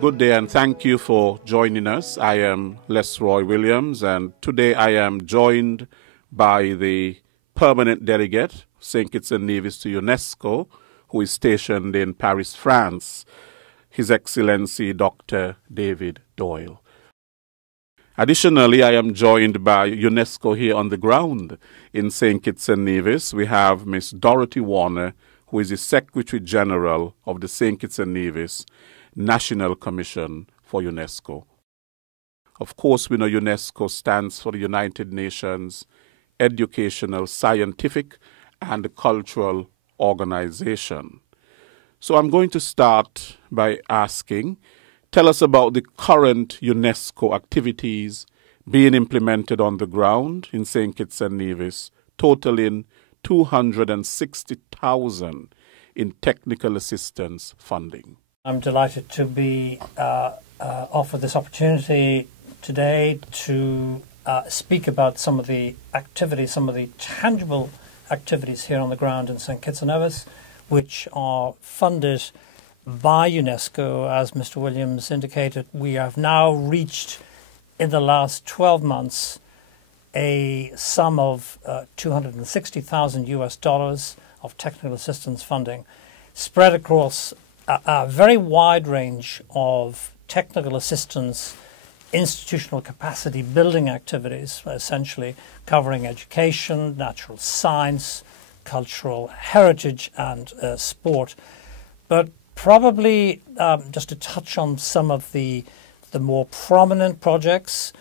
Good day and thank you for joining us. I am Lesroy Williams, and today I am joined by the permanent delegate, St. Kitts and Nevis to UNESCO, who is stationed in Paris, France, His Excellency Dr. David Doyle. Additionally, I am joined by UNESCO here on the ground in St. Kitts and Nevis. We have Miss Dorothy Warner, who is the Secretary-General of the St. Kitts and Nevis National Commission for UNESCO. Of course, we know UNESCO stands for the United Nations Educational, Scientific, and Cultural Organization. So I'm going to start by asking, tell us about the current UNESCO activities being implemented on the ground in St. Kitts and Nevis, totaling $260,000 in technical assistance funding. I'm delighted to be offered this opportunity today to speak about some of the activities, some of the tangible activities here on the ground in St. Kitts and Nevis, which are funded by UNESCO. As Mr. Williams indicated, we have now reached, in the last 12 months, a sum of $260,000 of technical assistance funding spread across a very wide range of technical assistance, institutional capacity building activities, essentially covering education, natural science, cultural heritage, and sport. But probably just to touch on some of the more prominent projects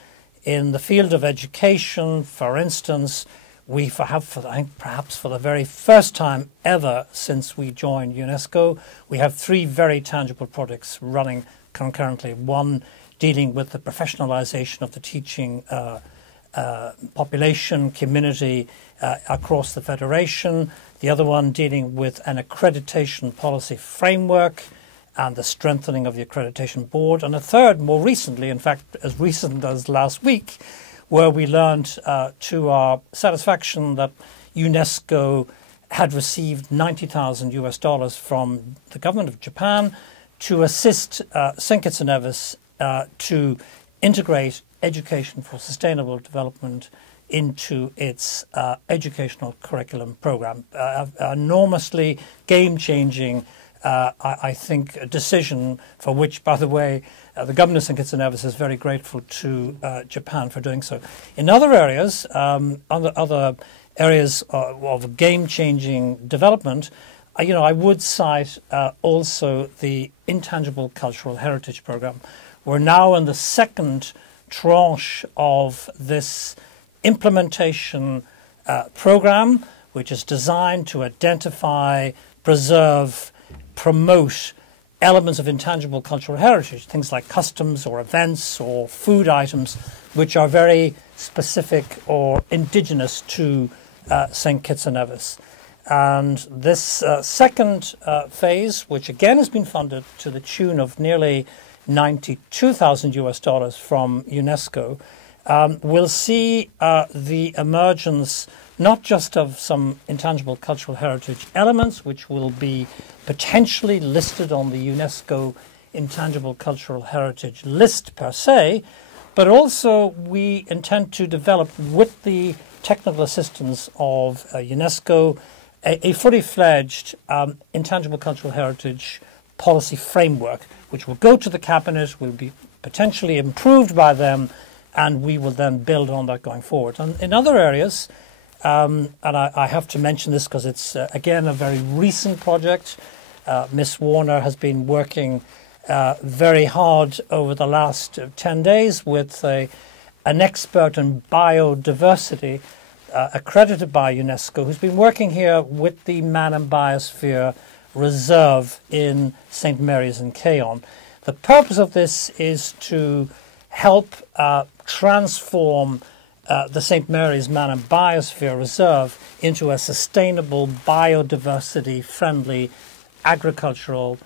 in the field of education, for instance, we have, I think, perhaps for the very first time ever since we joined UNESCO, we have three very tangible projects running concurrently. One dealing with the professionalization of the teaching population, community across the Federation. The other one dealing with an accreditation policy framework and the strengthening of the accreditation board. And a third, more recently, in fact, as recent as last week, where we learned to our satisfaction that UNESCO had received $90,000 from the government of Japan to assist St. Kitts and Nevis to integrate education for sustainable development into its educational curriculum program. Enormously game-changing, I think, a decision for which, by the way, the government of St. Kitts and Nevis is very grateful to Japan for doing so. In other areas, other areas of game-changing development, I would cite also the Intangible Cultural Heritage Program. We're now in the second tranche of this implementation program, which is designed to identify, preserve, promote elements of intangible cultural heritage, things like customs or events or food items, which are very specific or indigenous to St. Kitts and Nevis. And this second phase, which again has been funded to the tune of nearly $92,000 from UNESCO, will see the emergence not just of some intangible cultural heritage elements, which will be potentially listed on the UNESCO Intangible Cultural Heritage list per se, but also we intend to develop, with the technical assistance of UNESCO, a fully fledged intangible cultural heritage policy framework, which will go to the Cabinet, will be potentially improved by them, and we will then build on that going forward. And in other areas, and I have to mention this because it's, again, a very recent project. Ms. Warner has been working very hard over the last 10 days with an expert in biodiversity accredited by UNESCO, who's been working here with the Man and Biosphere Reserve in St. Mary's in Cayon. The purpose of this is to help transform the St. Mary's Man and Biosphere Reserve into a sustainable, biodiversity-friendly agricultural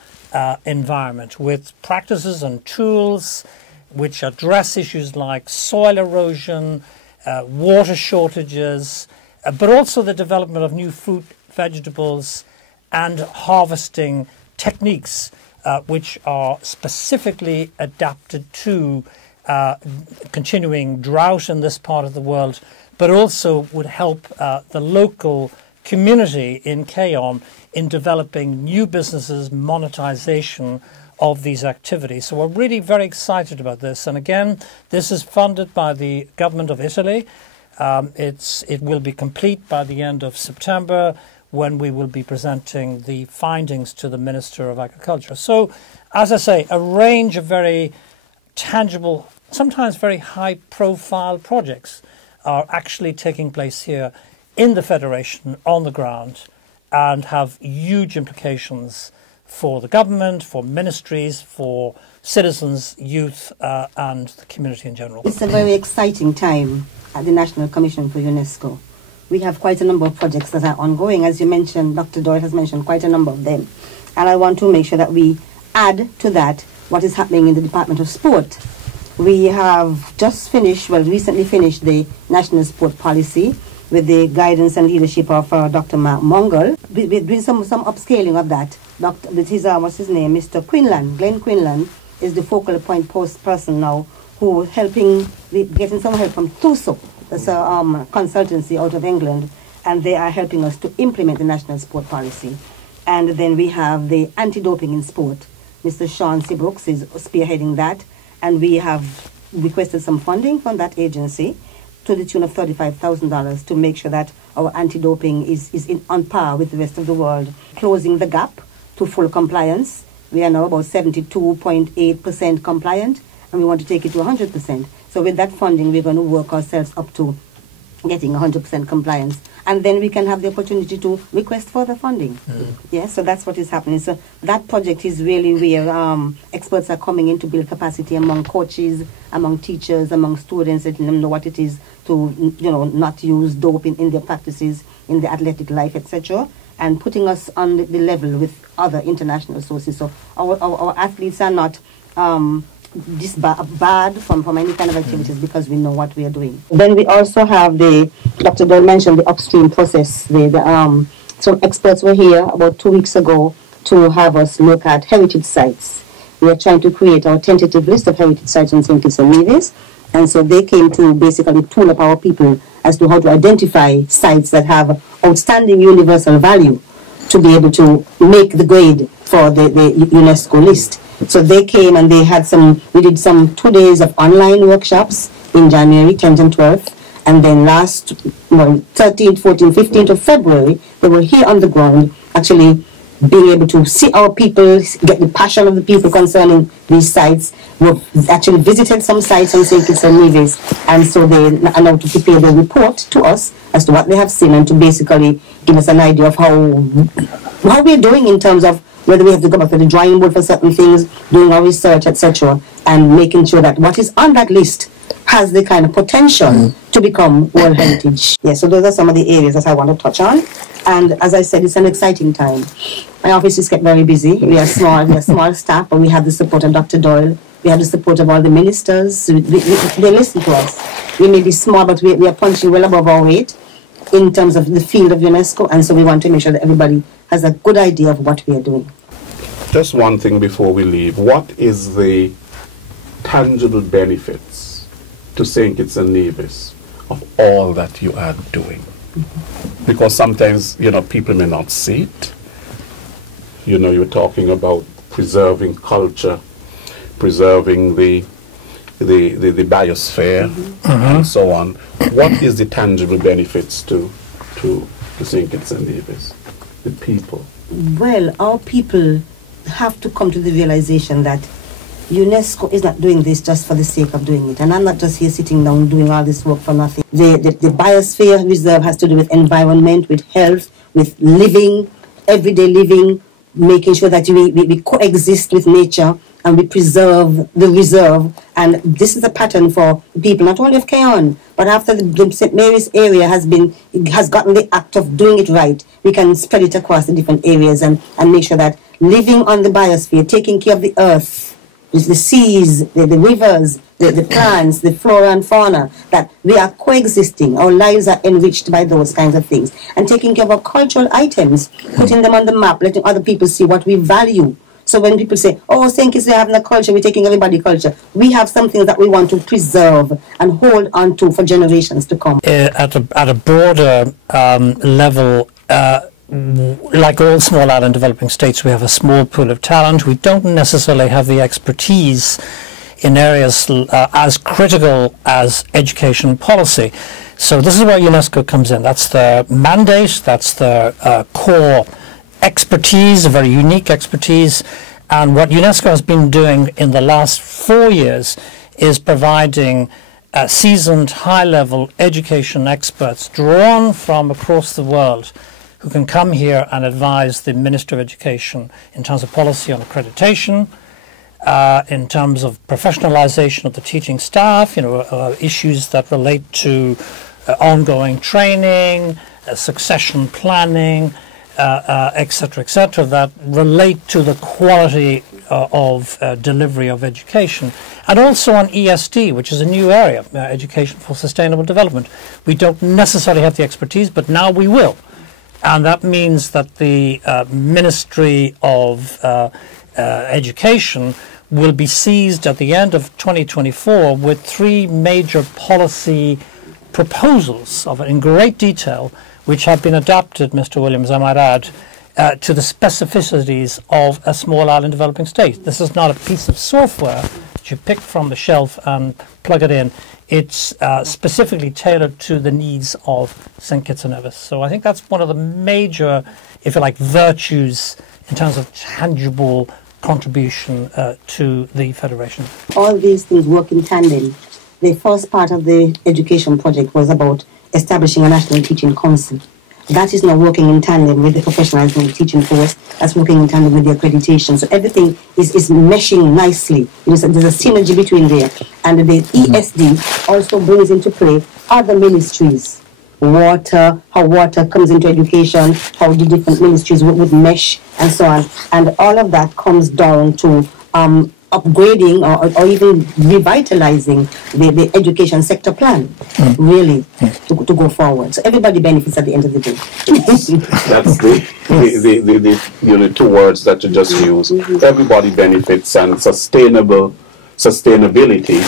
environment with practices and tools which address issues like soil erosion, water shortages, but also the development of new fruit, vegetables, and harvesting techniques which are specifically adapted to continuing drought in this part of the world, but also would help the local community in Keon in developing new businesses, monetization of these activities. So we're really very excited about this. And again, this is funded by the government of Italy. It will be complete by the end of September, when we will be presenting the findings to the Minister of Agriculture. So, as I say, a range of very tangible, sometimes very high-profile projects are actually taking place here in the Federation on the ground and have huge implications for the government, for ministries, for citizens, youth, and the community in general. It's a very exciting time at the National Commission for UNESCO. We have quite a number of projects that are ongoing. As you mentioned, Dr. Doyle has mentioned quite a number of them. And I want to make sure that we add to that what is happening in the Department of Sport. We have just finished, recently finished the National Sport Policy with the guidance and leadership of Dr. Mark Mongol. We're doing some upscaling of that. What's his name? Mr. Quinlan, Glenn Quinlan, is the focal point person now who getting some help from TUSO. That's a consultancy out of England, and they are helping us to implement the National Sport Policy. And then we have the anti-doping in sport. Mr. Sean Seabrooks is spearheading that, and we have requested some funding from that agency to the tune of $35,000 to make sure that our anti-doping is on par with the rest of the world, closing the gap to full compliance. We are now about 72.8% compliant, and we want to take it to 100%. So with that funding, we're going to work ourselves up to getting 100% compliance. And then we can have the opportunity to request further funding. Yeah, so that's what is happening. So that project is really where experts are coming in to build capacity among coaches, among teachers, among students, letting them know what it is to, not use dope in their practices, in the athletic life, etc., and putting us on the level with other international sources. So our athletes are not barred from any kind of activities because we know what we are doing. Then we also have Dr. Doyle mentioned the upstream process. Some experts were here about 2 weeks ago to have us look at heritage sites. We are trying to create our tentative list of heritage sites in St. Kitts and Nevis, and so they came to basically tool up our people as to how to identify sites that have outstanding universal value to be able to make the grade for the UNESCO list. So they came and we did some 2 days of online workshops in January, 10th and 12th. And then 13th, 14th, 15th of February, they were here on the ground, actually being able to see our people, get the passion of the people concerning these sites. We've actually visited some sites in St. Kitts and Nevis, and so they are now to prepare the report to us as to what they have seen and to basically give us an idea of how we're doing in terms of whether we have to go back to the drawing board for certain things, doing our research, etc., and making sure that what is on that list has the kind of potential to become World Heritage. Yeah, so those are some of the areas that I want to touch on. And as I said, it's an exciting time. My office is kept very busy. We are small staff, but we have the support of Dr. Doyle. We have the support of all the ministers. They listen to us. We may be small, but we are punching well above our weight in terms of the field of UNESCO, and so we want to make sure that everybody has a good idea of what we are doing. Just one thing before we leave. What is the tangible benefits to St. Kitts and Nevis of all that you are doing? Because sometimes, people may not see it. You're talking about preserving culture, preserving the biosphere, and so on. What is the tangible benefits to St. Kitts and Nevis, the people? Well, our people have to come to the realization that UNESCO is not doing this just for the sake of doing it. And I'm not just here sitting down doing all this work for nothing. The biosphere reserve has to do with environment, with health, with living, everyday living, making sure that we coexist with nature and we preserve the reserve. And this is a pattern for people, not only of Keon, but after the St. Mary's area has gotten the act of doing it right, we can spread it across the different areas and make sure that living on the biosphere, taking care of the earth, the seas, the rivers, the plants, the flora and fauna, that we are coexisting. Our lives are enriched by those kinds of things. And taking care of our cultural items, putting them on the map, letting other people see what we value. So when people say, oh, St. Kitts, they're having a culture, we're taking everybody's culture, we have something that we want to preserve and hold on to for generations to come. At a broader level, like all small island developing states, we have a small pool of talent. We don't necessarily have the expertise in areas as critical as education policy. So this is where UNESCO comes in. That's the mandate, that's the core expertise, a very unique expertise. And what UNESCO has been doing in the last 4 years is providing seasoned, high-level education experts drawn from across the world who can come here and advise the Minister of Education in terms of policy on accreditation, in terms of professionalization of the teaching staff, issues that relate to ongoing training, succession planning, etc., that relate to the quality of delivery of education, and also on ESD, which is a new area, Education for Sustainable Development. We don't necessarily have the expertise, but now we will. And that means that the Ministry of Education will be seized at the end of 2024 with 3 major policy proposals in great detail, which have been adapted, Mr. Williams, I might add, to the specificities of a small island developing state. This is not a piece of software that you pick from the shelf and plug it in. It's specifically tailored to the needs of St. Kitts and Nevis. So I think that's one of the major, if you like, virtues in terms of tangible contribution to the Federation. All these things work in tandem. The first part of the education project was about establishing a national teaching council. That is now working in tandem with the professionalizing of the teaching force. That's working in tandem with the accreditation. So everything is meshing nicely. There's a synergy between there. And the ESD also brings into play other ministries. Water, how water comes into education, how the different ministries would mesh, and so on. And all of that comes down to upgrading or even revitalizing the education sector plan, really, to go forward. So everybody benefits at the end of the day. That's the 2 words that you just used. Everybody benefits, and sustainability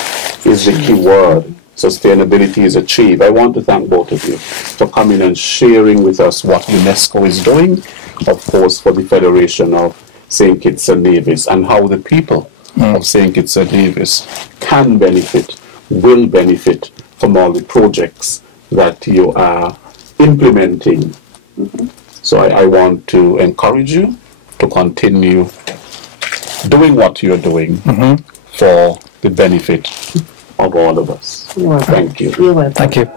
is the key word. Sustainability is achieved. I want to thank both of you for coming and sharing with us what UNESCO is doing, of course, for the Federation of St. Kitts and Nevis, and how the people of St. Kitts and Nevis can benefit, will benefit from all the projects that you are implementing. So I want to encourage you to continue doing what you're doing for the benefit of all of us. You're welcome. Thank you. You're welcome. Thank you.